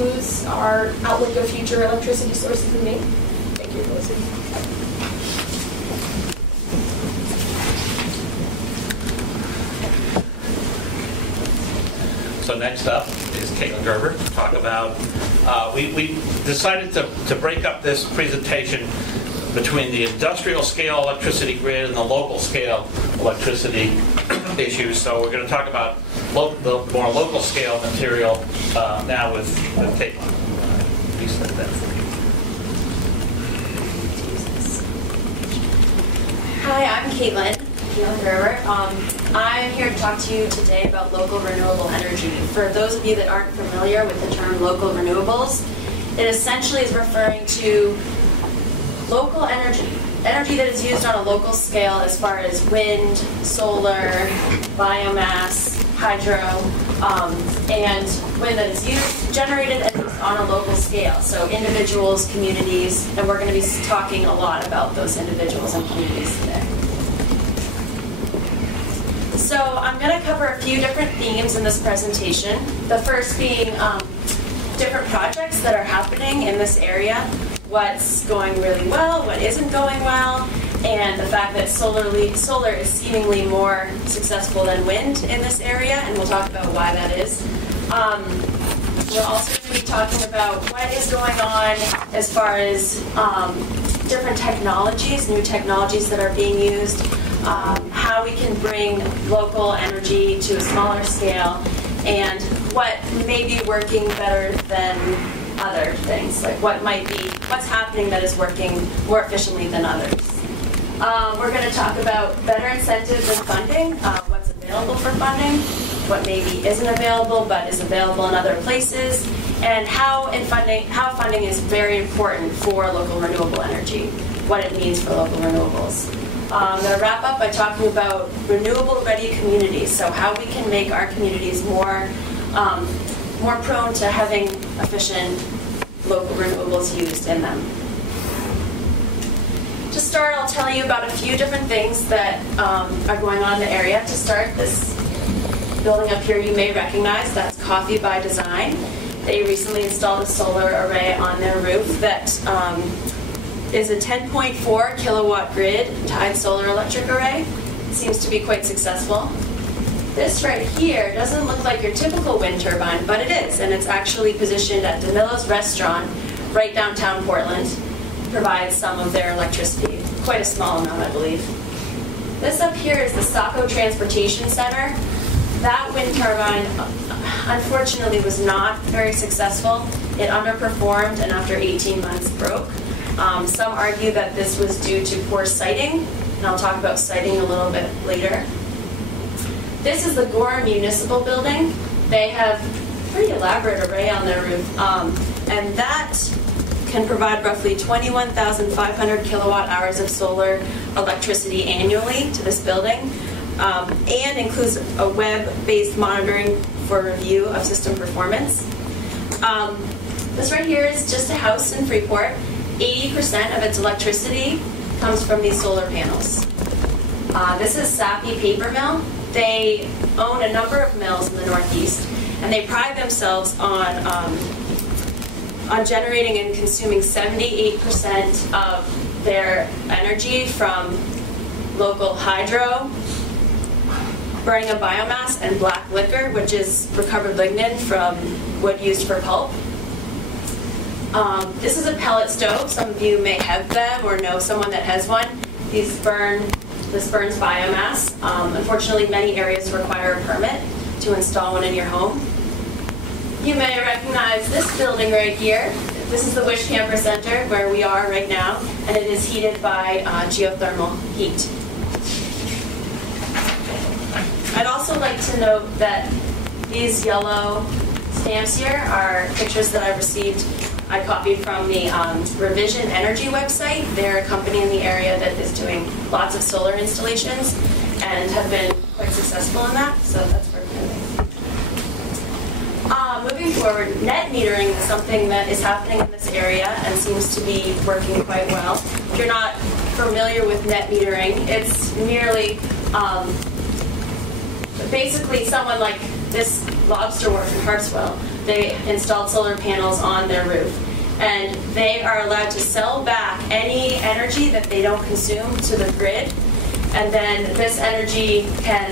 concludes our outlook of future electricity sources in Maine. Thank you for listening. So next up is Caitlin Gerber to talk about, we decided to break up this presentation between the industrial scale electricity grid and the local scale electricity issues. So we're going to talk about the more local scale material now with Caitlin. Please set that for you. Hi, I'm Caitlin Gerber. I'm here to talk to you today about local renewable energy. For those of you that aren't familiar with the term local renewables, it essentially is referring to local energy that is used on a local scale as far as wind, solar, biomass, hydro, and wind that is used, generated and used on a local scale. So individuals, communities, and we're going to be talking a lot about those individuals and communities today. So I'm going to cover a few different themes in this presentation. The first being different projects that are happening in this area, what's going really well, what isn't going well, and the fact that solar is seemingly more successful than wind in this area, and we'll talk about why that is. We're also going to be talking about what is going on as far as different technologies, new technologies that are being used, how we can bring local energy to a smaller scale, and what may be working better than other things, like what's happening that is working more efficiently than others. We're going to talk about better incentives and funding, what's available for funding, what maybe isn't available but is available in other places, and how funding is very important for local renewable energy, what it means for local renewables. I'm going to wrap up by talking about renewable-ready communities, so how we can make our communities more prone to having efficient local renewables used in them. To start, I'll tell you about a few different things that are going on in the area. To start, this building up here you may recognize, that's Coffee by Design. They recently installed a solar array on their roof that is a 10.4 kilowatt grid tied solar electric array. It seems to be quite successful. This right here doesn't look like your typical wind turbine, but it is, and it's actually positioned at DeMillo's Restaurant right downtown Portland. Provides some of their electricity, quite a small amount, I believe. This up here is the Saco Transportation Center. That wind turbine, unfortunately, was not very successful. It underperformed and after 18 months broke. Some argue that this was due to poor siting, and I'll talk about siting a little bit later. This is the Gorham Municipal Building. They have a pretty elaborate array on their roof, and that can provide roughly 21,500 kilowatt hours of solar electricity annually to this building, and includes a web-based monitoring for review of system performance. This right here is just a house in Freeport. 80% of its electricity comes from these solar panels. This is Sappi Paper Mill. They own a number of mills in the Northeast, and they pride themselves on generating and consuming 78% of their energy from local hydro, burning of biomass, and black liquor, which is recovered lignin from wood used for pulp. This is a pellet stove. Some of you may have them or know someone that has one. This burns biomass. Unfortunately, many areas require a permit to install one in your home. You may recognize this building right here. This is the Wish Camper Center where we are right now, and it is heated by geothermal heat. I'd also like to note that these yellow stamps here are pictures that I received. I copied from the Revision Energy website. They're a company in the area that is doing lots of solar installations and have been quite successful in that, so that's worth noting. Moving forward, net metering is something that is happening in this area and seems to be working quite well. If you're not familiar with net metering, it's merely basically someone like this lobster wharf in Hartswell. they installed solar panels on their roof. And they are allowed to sell back any energy that they don't consume to the grid. And then this energy can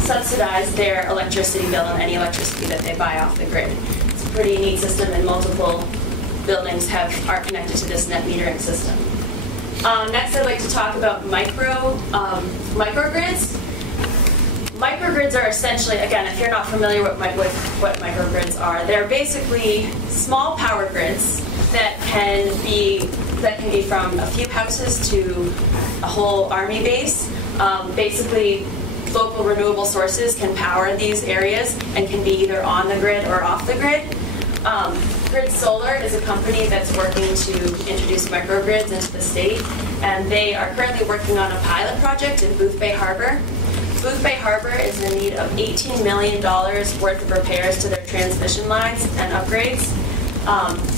subsidize their electricity bill and any electricity that they buy off the grid. It's a pretty neat system, and multiple buildings are connected to this net metering system. Next, I'd like to talk about microgrids. Microgrids are essentially, again, if you're not familiar with what microgrids are, they're basically small power grids that can be from a few houses to a whole army base. Basically, local renewable sources can power these areas and can be either on the grid or off the grid. Grid Solar is a company that's working to introduce microgrids into the state, and they are currently working on a pilot project in Booth Bay Harbor. Booth Bay Harbor is in need of $18 million worth of repairs to their transmission lines and upgrades.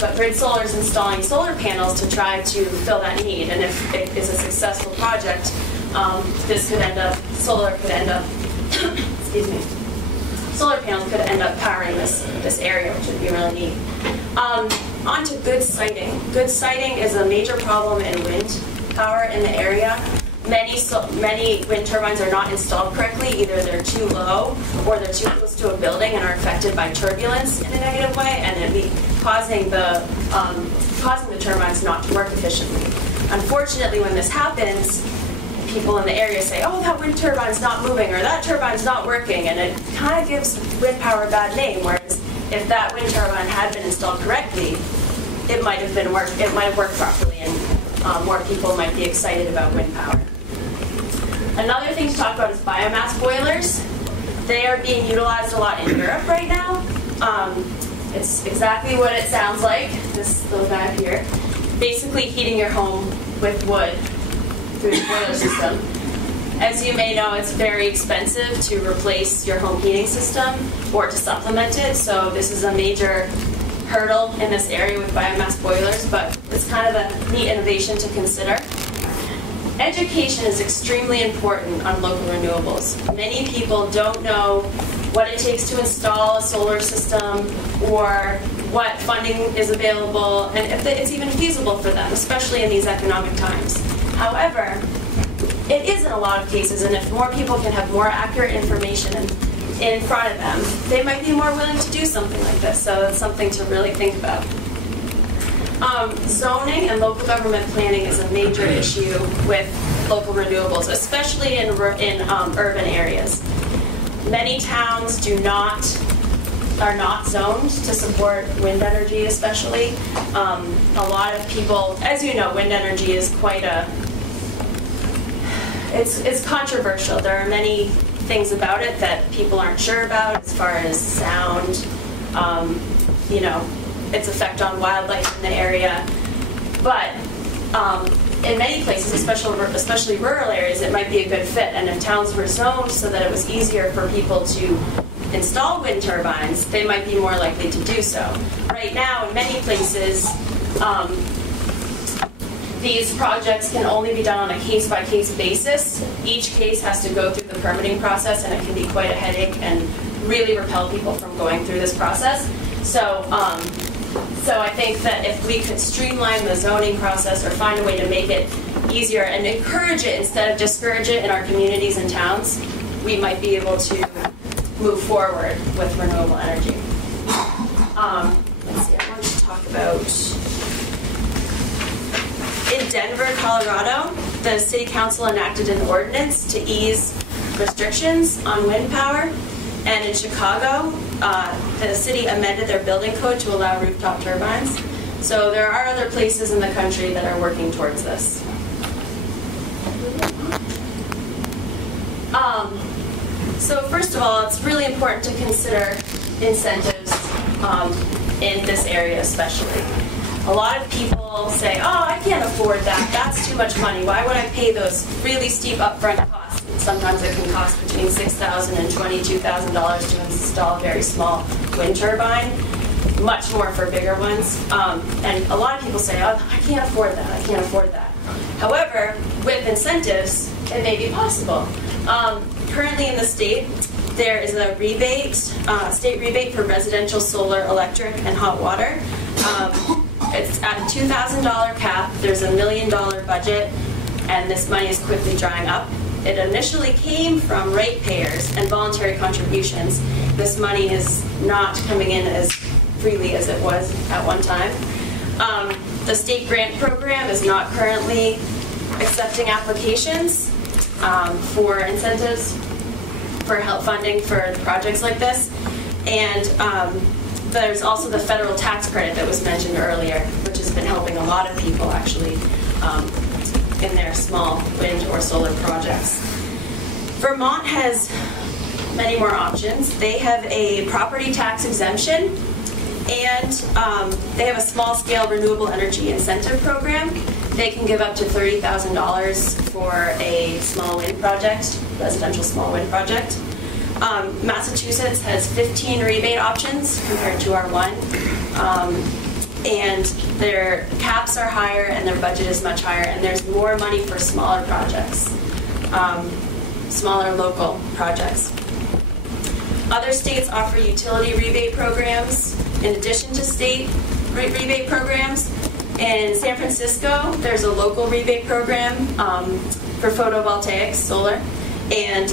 But Grid Solar is installing solar panels to try to fill that need. And if it is a successful project, solar panels could end up powering this area, which would be really neat. On to good siting. Good siting is a major problem in wind power in the area. Many wind turbines are not installed correctly. Either they're too low or they're too close to a building and are affected by turbulence in a negative way, and it causing the turbines not to work efficiently. Unfortunately, when this happens, people in the area say, "Oh, that wind turbine's not moving," or "That turbine's not working," and it kind of gives wind power a bad name. Whereas if that wind turbine had been installed correctly, it might have worked properly, and more people might be excited about wind power. Another thing to talk about is biomass boilers. They are being utilized a lot in Europe right now. It's exactly what it sounds like, this little guy up here. Basically heating your home with wood through the boiler system. As you may know, it's very expensive to replace your home heating system or to supplement it, so this is a major hurdle in this area with biomass boilers, but it's kind of a neat innovation to consider. Education is extremely important on local renewables. Many people don't know what it takes to install a solar system or what funding is available and if it's even feasible for them, especially in these economic times. However, it is in a lot of cases, and if more people can have more accurate information in front of them, they might be more willing to do something like this. So it's something to really think about. Zoning and local government planning is a major issue with local renewables, especially in urban areas. Many towns are not zoned to support wind energy, especially. A lot of people, as you know, wind energy is quite it's controversial. There are many things about it that people aren't sure about as far as sound, its effect on wildlife in the area. But in many places, especially rural areas, it might be a good fit. And if towns were zoned so that it was easier for people to install wind turbines, they might be more likely to do so. Right now, in many places, these projects can only be done on a case-by-case basis. Each case has to go through the permitting process, and it can be quite a headache and really repel people from going through this process. So I think that if we could streamline the zoning process or find a way to make it easier and encourage it instead of discourage it in our communities and towns, we might be able to move forward with renewable energy. Let's see, I wanted to talk about... In Denver, Colorado, the city council enacted an ordinance to ease restrictions on wind power. And in Chicago, the city amended their building code to allow rooftop turbines. So there are other places in the country that are working towards this. So first of all, it's really important to consider incentives in this area especially. A lot of people say, "Oh, I can't afford that. That's too much money. Why would I pay those really steep upfront costs?" And sometimes it can cost between $6,000 and $22,000 to install a very small wind turbine. Much more for bigger ones. And a lot of people say, "Oh, I can't afford that. I can't afford that." However, with incentives, it may be possible. Currently in the state, There is a rebate, state rebate for residential solar, electric, and hot water. It's at a $2,000 cap. There's $1 million budget, and this money is quickly drying up. It initially came from ratepayers and voluntary contributions. This money is not coming in as freely as it was at one time. The state grant program is not currently accepting applications for incentives for help funding for projects like this. And there's also the federal tax credit that was mentioned earlier, which has been helping a lot of people actually in their small wind or solar projects. Vermont has many more options. They have a property tax exemption, and they have a small-scale renewable energy incentive program. They can give up to $30,000 for a small wind project, residential small wind project. Massachusetts has 15 rebate options compared to our one. And their caps are higher and their budget is much higher, and there's more money for smaller projects, smaller local projects. Other states offer utility rebate programs in addition to state rebate programs. In San Francisco, there's a local rebate program for photovoltaics, solar. And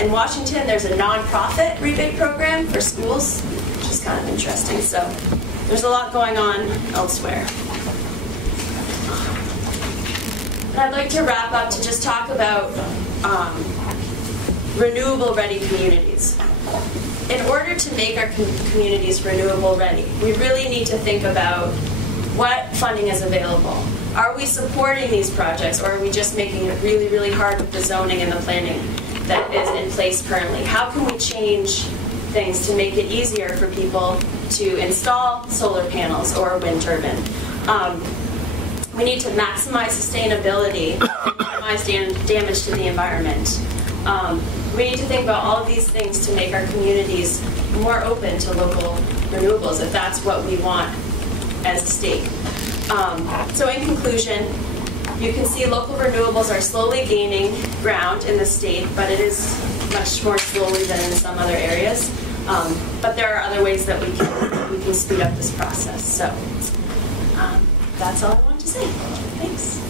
in Washington, there's a nonprofit rebate program for schools, which is kind of interesting. So there's a lot going on elsewhere. And I'd like to wrap up to just talk about renewable-ready communities. In order to make our communities renewable-ready, we really need to think about what funding is available. Are we supporting these projects, or are we just making it really, really hard with the zoning and the planning that is in place currently? How can we change things to make it easier for people to install solar panels or a wind turbine? We need to maximize sustainability and minimize damage to the environment. We need to think about all of these things to make our communities more open to local renewables, if that's what we want as a state. So in conclusion, you can see local renewables are slowly gaining ground in the state, but it is much more slowly than in some other areas. But there are other ways that we can speed up this process. So that's all I want to say. Thanks.